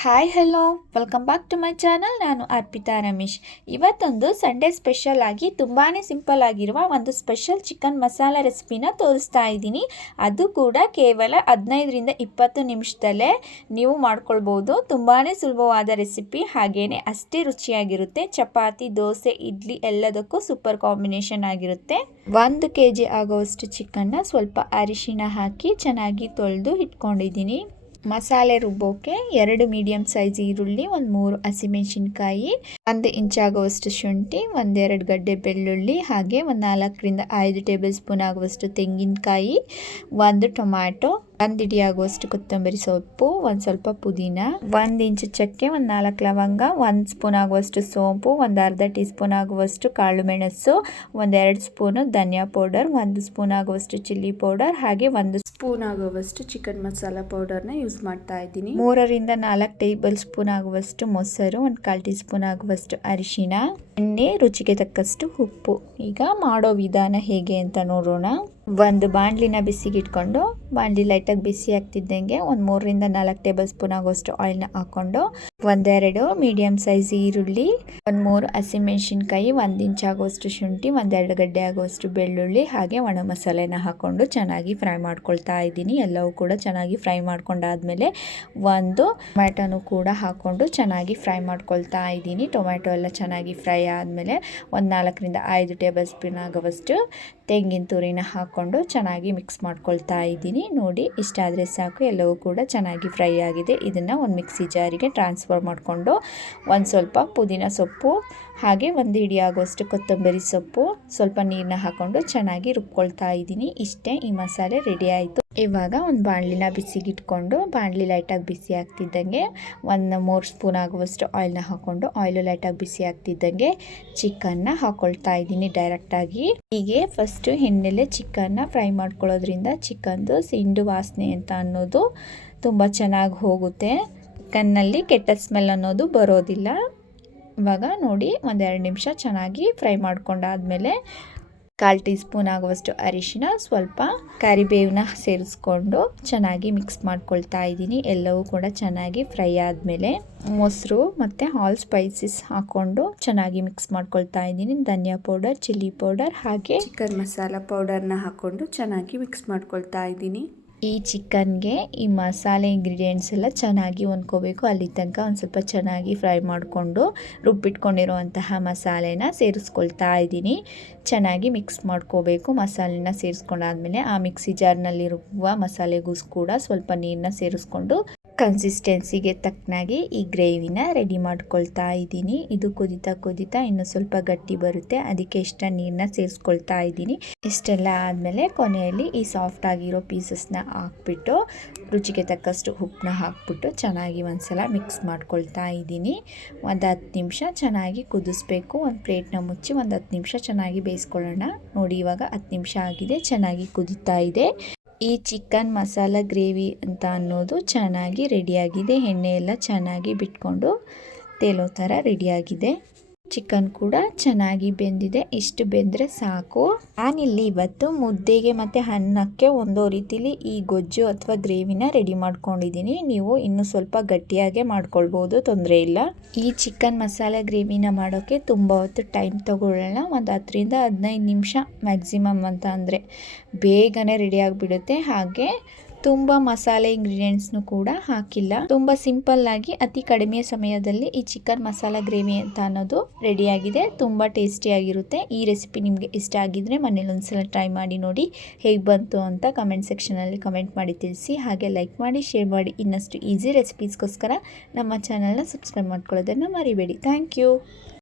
Hi hello welcome back to my channel ನಾನು ಅರ್ಪಿತಾ ರಮೇಶ್. ಇವತ್ತೊಂದು Sunday special ಆಗಿ ತುಂಬಾ ಸಿಂಪಲ್ ಆಗಿರುವ ಒಂದು ಸ್ಪೆಷಲ್ ಚಿಕನ್ ಮಸಾಲ ರೆಸಿಪಿನ ತೋರಿಸ್ತಾ ಇದ್ದೀನಿ. ಅದು ಕೂಡ ಕೇವಲ ಹದಿನೈದರಿಂದ ಇಪ್ಪತ್ತು ನಿಮಿಷದಲ್ಲೇ ನೀವು ಮಾಡ್ಕೊಳ್ಬೋದು. ತುಂಬಾ ಸುಲಭವಾದ ರೆಸಿಪಿ ಹಾಗೇ ಅಷ್ಟೇ ರುಚಿಯಾಗಿರುತ್ತೆ. ಚಪಾತಿ, ದೋಸೆ, ಇಡ್ಲಿ ಎಲ್ಲದಕ್ಕೂ ಸೂಪರ್ ಕಾಂಬಿನೇಷನ್ ಆಗಿರುತ್ತೆ. ಒಂದು ಕೆ ಜಿ ಆಗೋವಷ್ಟು ಚಿಕನ್ನ ಸ್ವಲ್ಪ ಅರಿಶಿನ ಹಾಕಿ ಚೆನ್ನಾಗಿ ತೊಳೆದು ಇಟ್ಕೊಂಡಿದ್ದೀನಿ. ಮಸಾಲೆ ರುಬ್ಬೋಕ್ಕೆ ಎರಡು ಮೀಡಿಯಮ್ ಸೈಜ್ ಈರುಳ್ಳಿ ಒಂದು ಮೂರು ಹಸಿಮೆಣಸಿನ್ಕಾಯಿ ಒಂದು ಇಂಚಾಗುವಷ್ಟು ಶುಂಠಿ, ಒಂದೆರಡು ಗಡ್ಡೆ ಬೆಳ್ಳುಳ್ಳಿ ಹಾಗೆ ಒಂದು ನಾಲ್ಕರಿಂದ ಐದು ಟೇಬಲ್ ಸ್ಪೂನ್ ಆಗುವಷ್ಟು ತೆಂಗಿನಕಾಯಿ, ಒಂದು ಟೊಮ್ಯಾಟೊ, ಒಂದು ಇಡಿ ಆಗುವಷ್ಟು ಕೊತ್ತಂಬರಿ ಸೊಪ್ಪು, ಒಂದು ಸ್ವಲ್ಪ ಪುದೀನ, ಒಂದು ಇಂಚು ಚಕ್ಕೆ, ಒಂದು ನಾಲ್ಕು ಲವಂಗ, ಒಂದು ಸ್ಪೂನ್ ಆಗುವಷ್ಟು ಸೋಂಪು, ಒಂದು ಅರ್ಧ ಟೀ ಸ್ಪೂನ್ ಆಗುವಷ್ಟು ಕಾಳು ಮೆಣಸು ಒಂದೆರಡು ಸ್ಪೂನು ಧನಿಯಾ ಪೌಡರ್, ಒಂದು ಸ್ಪೂನ್ ಆಗುವಷ್ಟು ಚಿಲ್ಲಿ ಪೌಡರ್ ಹಾಗೆ ಒಂದು ಸ್ಪೂನ್ ಆಗುವಷ್ಟು ಚಿಕನ್ ಮಸಾಲ ಪೌಡರ್ನ ಯೂಸ್ ಮಾಡ್ತಾ ಇದ್ದೀನಿ. ಮೂರರಿಂದ ನಾಲ್ಕು ಟೇಬಲ್ ಸ್ಪೂನ್ ಆಗುವಷ್ಟು ಮೊಸರು, ಒಂದು ಕಾಲು ಟೀ ಸ್ಪೂನ್ ಆಗುವಷ್ಟು ಅರಿಶಿನ ಎಣ್ಣೆ ರುಚಿಗೆ ತಕ್ಕಷ್ಟು ಉಪ್ಪು. ಈಗ ಮಾಡೋ ವಿಧಾನ ಹೇಗೆ ಅಂತ ನೋಡೋಣ. ಒಂದು ಬಾಣಲಿನ ಬಿಸಿಗೆ ಇಟ್ಕೊಂಡು ಬಾಣಲಿ ಲೈಟಾಗಿ ಬಿಸಿ ಆಗ್ತಿದ್ದಂಗೆ ಒಂದು ಮೂರರಿಂದ ನಾಲ್ಕು ಟೇಬಲ್ ಸ್ಪೂನ್ ಆಗೋಷ್ಟು ಆಯಿಲ್ನ ಹಾಕ್ಕೊಂಡು ಒಂದೆರಡು ಮೀಡಿಯಮ್ ಸೈಜ್ ಈರುಳ್ಳಿ, ಒಂದು ಮೂರು ಹಸಿಮೆಣಸಿನ್ಕಾಯಿ ಒಂದು ಇಂಚ್ ಆಗೋಷ್ಟು ಶುಂಠಿ, ಒಂದೆರಡು ಗಡ್ಡೆ ಆಗೋಷ್ಟು ಬೆಳ್ಳುಳ್ಳಿ, ಹಾಗೆ ಒಣ ಮಸಾಲೆನ ಹಾಕ್ಕೊಂಡು ಚೆನ್ನಾಗಿ ಫ್ರೈ ಮಾಡ್ಕೊಳ್ತಾ ಇದ್ದೀನಿ. ಎಲ್ಲವೂ ಕೂಡ ಚೆನ್ನಾಗಿ ಫ್ರೈ ಮಾಡ್ಕೊಂಡಾದ್ಮೇಲೆ ಒಂದು ಟೊಮ್ಯಾಟೊನು ಕೂಡ ಹಾಕ್ಕೊಂಡು ಚೆನ್ನಾಗಿ ಫ್ರೈ ಮಾಡ್ಕೊಳ್ತಾ ಇದ್ದೀನಿ. ಟೊಮ್ಯಾಟೊ ಎಲ್ಲ ಚೆನ್ನಾಗಿ ಫ್ರೈ ಆದಮೇಲೆ ಒಂದು ನಾಲ್ಕರಿಂದ ಐದು ಟೇಬಲ್ ಸ್ಪೂನ್ ಆಗುವಷ್ಟು ತೆಂಗಿನ ತುರಿನ ಹಾಕ್ಕೊಂಡು ಚೆನ್ನಾಗಿ ಮಿಕ್ಸ್ ಮಾಡ್ಕೊಳ್ತಾ ಇದ್ದೀನಿ. ನೋಡಿ ಇಷ್ಟಾದರೆ ಸಾಕು. ಎಲ್ಲವೂ ಕೂಡ ಚೆನ್ನಾಗಿ ಫ್ರೈ ಆಗಿದೆ. ಇದನ್ನು ಒಂದು ಮಿಕ್ಸಿ ಜಾರಿಗೆ ಟ್ರಾನ್ಸ್ಫರ್ ಮಾಡಿಕೊಂಡು ಒಂದು ಸ್ವಲ್ಪ ಪುದೀನ ಸೊಪ್ಪು, ಹಾಗೆ ಒಂದು ಹಿಡಿ ಆಗುವಷ್ಟು ಕೊತ್ತಂಬರಿ ಸೊಪ್ಪು, ಸ್ವಲ್ಪ ನೀರನ್ನ ಹಾಕ್ಕೊಂಡು ಚೆನ್ನಾಗಿ ರುಬ್ಕೊಳ್ತಾ ಇದ್ದೀನಿ. ಇಷ್ಟೇ ಈ ಮಸಾಲೆ ರೆಡಿ ಆಯಿತು. ಇವಾಗ ಒಂದು ಬಾಣಲಿನ ಬಿಸಿಗಿಟ್ಕೊಂಡು, ಬಾಣಲಿ ಲೈಟಾಗಿ ಬಿಸಿ ಆಗ್ತಿದ್ದಂಗೆ ಒಂದು ಮೂರು ಸ್ಪೂನ್ ಆಗುವಷ್ಟು ಆಯಿಲ್ನ ಹಾಕ್ಕೊಂಡು ಆಯಿಲು ಲೈಟಾಗಿ ಬಿಸಿ ಆಗ್ತಿದ್ದಂಗೆ ಚಿಕನ್ನ ಹಾಕ್ಕೊಳ್ತಾ ಇದ್ದೀನಿ ಡೈರೆಕ್ಟಾಗಿ ಹೀಗೆ ಫಸ್ಟು ಎಣ್ಣೆಲೆ ಚಿಕನ್ನ ಫ್ರೈ ಮಾಡ್ಕೊಳ್ಳೋದ್ರಿಂದ ಚಿಕನ್ದು ಸಿಂಡು ವಾಸನೆ ಅಂತ ಅನ್ನೋದು ತುಂಬ ಚೆನ್ನಾಗಿ ಹೋಗುತ್ತೆ. ಚಿಕನ್ನಲ್ಲಿ ಕೆಟ್ಟ ಸ್ಮೆಲ್ ಅನ್ನೋದು ಬರೋದಿಲ್ಲ. ಇವಾಗ ನೋಡಿ ಒಂದೆರಡು ನಿಮಿಷ ಚೆನ್ನಾಗಿ ಫ್ರೈ ಮಾಡ್ಕೊಂಡಾದ್ಮೇಲೆ ಕಾಲು ಟೀ ಸ್ಪೂನ್ ಆಗುವಷ್ಟು ಅರಿಶಿನ, ಸ್ವಲ್ಪ ಕರಿಬೇವನ್ನ ಸೇರಿಸ್ಕೊಂಡು ಚೆನ್ನಾಗಿ ಮಿಕ್ಸ್ ಮಾಡ್ಕೊಳ್ತಾ ಇದ್ದೀನಿ. ಎಲ್ಲವೂ ಕೂಡ ಚೆನ್ನಾಗಿ ಫ್ರೈ ಆದಮೇಲೆ ಮೊಸರು ಮತ್ತು ಆಲ್ ಸ್ಪೈಸಸ್ ಹಾಕ್ಕೊಂಡು ಚೆನ್ನಾಗಿ ಮಿಕ್ಸ್ ಮಾಡ್ಕೊಳ್ತಾ ಇದ್ದೀನಿ. ಧನಿಯಾ ಪೌಡರ್, ಚಿಲ್ಲಿ ಪೌಡರ್ ಹಾಗೆ ಚಿಕನ್ ಮಸಾಲ ಪೌಡರ್ನ ಹಾಕ್ಕೊಂಡು ಚೆನ್ನಾಗಿ ಮಿಕ್ಸ್ ಮಾಡ್ಕೊಳ್ತಾ ಇದ್ದೀನಿ. ಈ ಚಿಕನ್ಗೆ ಈ ಮಸಾಲೆ ಇಂಗ್ರೀಡಿಯೆಂಟ್ಸ್ ಎಲ್ಲ ಚೆನ್ನಾಗಿ ಹೊಂದ್ಕೋಬೇಕು. ಅಲ್ಲಿ ತನಕ ಒಂದು ಸ್ವಲ್ಪ ಚೆನ್ನಾಗಿ ಫ್ರೈ ಮಾಡಿಕೊಂಡು ರುಬ್ಬಿಟ್ಕೊಂಡಿರುವಂತಹ ಮಸಾಲೆನ ಸೇರಿಸ್ಕೊಳ್ತಾ ಇದ್ದೀನಿ. ಚೆನ್ನಾಗಿ ಮಿಕ್ಸ್ ಮಾಡ್ಕೋಬೇಕು. ಮಸಾಲೆನ ಸೇರಿಸ್ಕೊಂಡಾದ್ಮೇಲೆ ಆ ಮಿಕ್ಸಿ ಜಾರ್ನಲ್ಲಿ ರುಬ್ಬುವ ಮಸಾಲೆಗೂ ಕೂಡ ಸ್ವಲ್ಪ ನೀರನ್ನ ಸೇರಿಸ್ಕೊಂಡು ಕನ್ಸಿಸ್ಟೆನ್ಸಿಗೆ ತಕ್ಕನಾಗಿ ಈ ಗ್ರೇವಿನ ರೆಡಿ ಮಾಡ್ಕೊಳ್ತಾ ಇದ್ದೀನಿ. ಇದು ಕುದಿತಾ ಕುದಿತಾ ಇನ್ನು ಸ್ವಲ್ಪ ಗಟ್ಟಿ ಬರುತ್ತೆ. ಅದಕ್ಕೆ ಇಷ್ಟ ನೀರನ್ನ ಸೇರಿಸ್ಕೊಳ್ತಾ ಇದ್ದೀನಿ. ಇಷ್ಟೆಲ್ಲ ಆದಮೇಲೆ ಕೊನೆಯಲ್ಲಿ ಈ ಸಾಫ್ಟ್ ಆಗಿರೋ ಪೀಸಸ್ನ ಹಾಕ್ಬಿಟ್ಟು, ರುಚಿಗೆ ತಕ್ಕಷ್ಟು ಉಪ್ಪನ್ನ ಹಾಕ್ಬಿಟ್ಟು ಚೆನ್ನಾಗಿ ಒಂದ್ಸಲ ಮಿಕ್ಸ್ ಮಾಡ್ಕೊಳ್ತಾ ಇದ್ದೀನಿ. ಒಂದು ಹತ್ತು ನಿಮಿಷ ಚೆನ್ನಾಗಿ ಕುದಿಸ್ಬೇಕು. ಒಂದು ಪ್ಲೇಟ್ನ ಮುಚ್ಚಿ ಒಂದು ಹತ್ತು ನಿಮಿಷ ಚೆನ್ನಾಗಿ ಬೇಯಿಸ್ಕೊಳ್ಳೋಣ. ನೋಡಿ ಇವಾಗ ಹತ್ತು ನಿಮಿಷ ಆಗಿದೆ. ಚೆನ್ನಾಗಿ ಕುದೀತಾ ಇದೆ. ಈ ಚಿಕನ್ ಮಸಾಲ ಗ್ರೇವಿ ಅಂತ ಅನ್ನೋದು ಚೆನ್ನಾಗಿ ರೆಡಿಯಾಗಿದೆ. ಎಣ್ಣೆ ಎಲ್ಲ ಚೆನ್ನಾಗಿ ಬಿಟ್ಕೊಂಡು ತೇಲೋ ಥರ ರೆಡಿಯಾಗಿದೆ. ಚಿಕನ್ ಕೂಡ ಚೆನ್ನಾಗಿ ಬೆಂದಿದೆ. ಇಷ್ಟು ಬೆಂದರೆ ಸಾಕು. ನಾನಿಲ್ಲಿ ಇವತ್ತು ಮುದ್ದೆಗೆ ಮತ್ತು ಅನ್ನಕ್ಕೆ ಒಂದೋ ರೀತಿಲಿ ಈ ಗೊಜ್ಜು ಅಥವಾ ಗ್ರೇವಿನ ರೆಡಿ ಮಾಡ್ಕೊಂಡಿದ್ದೀನಿ. ನೀವು ಇನ್ನೂ ಸ್ವಲ್ಪ ಗಟ್ಟಿಯಾಗೆ ಮಾಡ್ಕೊಳ್ಬೋದು, ತೊಂದರೆ ಇಲ್ಲ. ಈ ಚಿಕನ್ ಮಸಾಲೆ ಗ್ರೇವಿನ ಮಾಡೋಕ್ಕೆ ತುಂಬ ಹೊತ್ತು ಟೈಮ್ ತಗೊಳ್ಳೋಣ. ಒಂದು ಹತ್ತರಿಂದ ಹದಿನೈದು ನಿಮಿಷ ಮ್ಯಾಕ್ಸಿಮಮ್ ಅಂತ ಅಂದರೆ ಬೇಗನೆ ರೆಡಿ ಆಗಿಬಿಡುತ್ತೆ. ಹಾಗೆ ತುಂಬ ಮಸಾಲೆ ಇಂಗ್ರೀಡಿಯೆಂಟ್ಸ್ನು ಕೂಡ ಹಾಕಿಲ್ಲ. ತುಂಬ ಸಿಂಪಲ್ ಆಗಿ ಅತಿ ಕಡಿಮೆ ಸಮಯದಲ್ಲಿ ಈ ಚಿಕನ್ ಮಸಾಲ ಗ್ರೇವಿ ಅಂತ ಅನ್ನೋದು ರೆಡಿಯಾಗಿದೆ ತುಂಬ ಟೇಸ್ಟಿಯಾಗಿರುತ್ತೆ ಈ ರೆಸಿಪಿ ನಿಮಗೆ ಇಷ್ಟ ಆಗಿದ್ರೆ ಮನೇಲಿ ಒಂದ್ಸಲ ಟ್ರೈ ಮಾಡಿ ನೋಡಿ ಹೇಗೆ ಬಂತು ಅಂತ ಕಮೆಂಟ್ ಸೆಕ್ಷನಲ್ಲಿ ಕಮೆಂಟ್ ಮಾಡಿ ತಿಳಿಸಿ. ಹಾಗೆ ಲೈಕ್ ಮಾಡಿ ಶೇರ್ ಮಾಡಿ. ಇನ್ನಷ್ಟು ಈಸಿ ರೆಸಿಪೀಸ್ಗೋಸ್ಕರ ನಮ್ಮ ಚಾನಲ್ನ ಸಬ್ಸ್ಕ್ರೈಬ್ ಮಾಡ್ಕೊಳ್ಳೋದನ್ನು ಮರಿಬೇಡಿ. Thank you